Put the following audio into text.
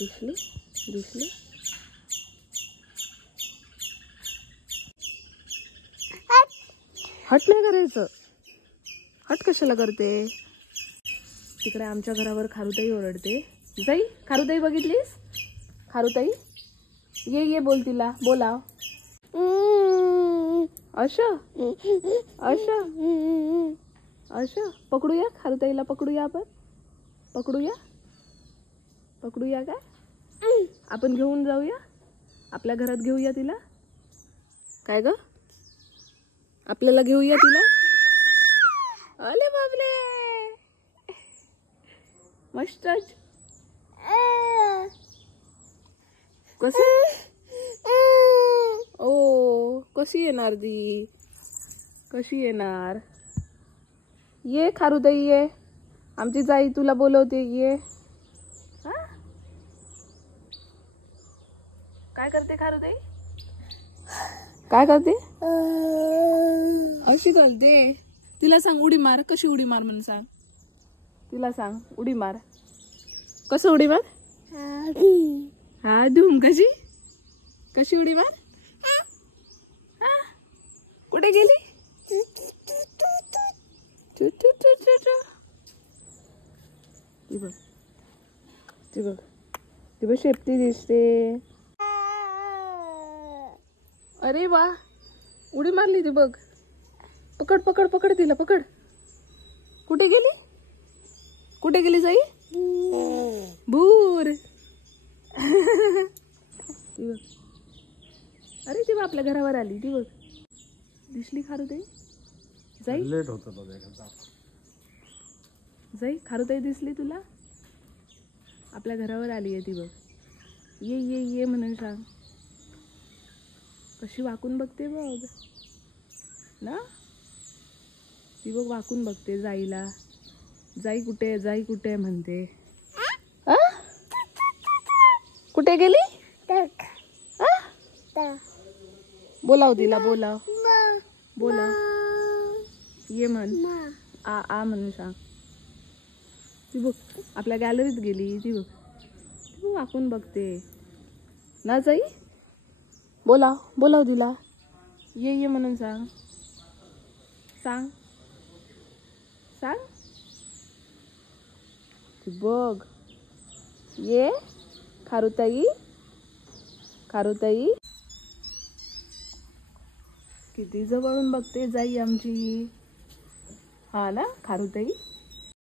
दिसली दिसली. हट नाही करायचं. हट कशाला करते. तिकडे आमच्या घरावर खारुताई ओरडते. जाई खारुताई बघितलीस. खारुताई ये ये बोल तिला बोलाव. असं असं असं पकडूया खारुताईला. पकडूया आपण. पकडूया पकडूया काय. आपण घेऊन जाऊया. आपल्या घरात घेऊया तिला. काय ग आपल्याला घेऊया तिला. अले बाबले मस्तच. कसं ओ कशी येणार दी. कशी येणार. ये खारुताई ये. आमची जाई तुला बोलवते. ये. काय करते खारुताई. काय करते. अशी करते. तिला सांग उडी मार. कशी उडी मार म्हणून सांग. तिला सांग उडी मार. कसं उडी मार. हा धूम. कशी कशी उडी मार. कुठे गेली. ती बघ ती बघ ती बघ शेपटी दिसते. अरे वा उडी मारली ती बघ. पकड पकड पकड तिला पकड. कुठे गेली. कुठे गेली जाई. भूर. ती बघ. अरे ती बघ आपल्या घरावर आली. ती बघ दिसली खारुताई. जाई लेट होतं बघायला. जाई खारुताई दिसली तुला. आपल्या घरावर आली आहे ती बघ. ये ये ये म्हणून सांग. कशी वाकून बघते बघ ना. ती बघ वाकून बघते जाईला. जाई कुठे जाई कुठे म्हणते. कुठे गेली. बोलाव तिला बोलाव बोलाव. ये म्हण. आ आ म्हणून सांग. ती बघ आपल्या गॅलरीत गेली. ती बघ ती बघ वाकून बघते ना जाई. बोलाव बोलाव तिला. ये ये म्हणून सांग. सांग सांग. ती बघ ये खारुताई. खारुताई किती जवळून बघते जाई आमची. हा ना खारुताई.